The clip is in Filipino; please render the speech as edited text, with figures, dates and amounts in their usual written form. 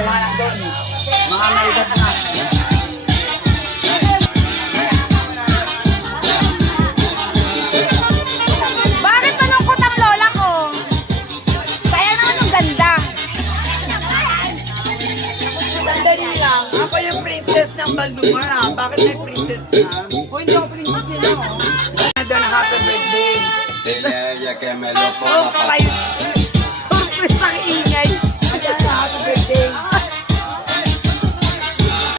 mga nandun. Mga may edad na. Bakit malungkot ang lola ko? Kaya naman ang ganda. Sandali lang. Ako yung princess ng Baldumar ha. Bakit may princess na? O hindi ako princess nila. Nandun, happy birthday. Dile a ella que me lo ponga Surprise!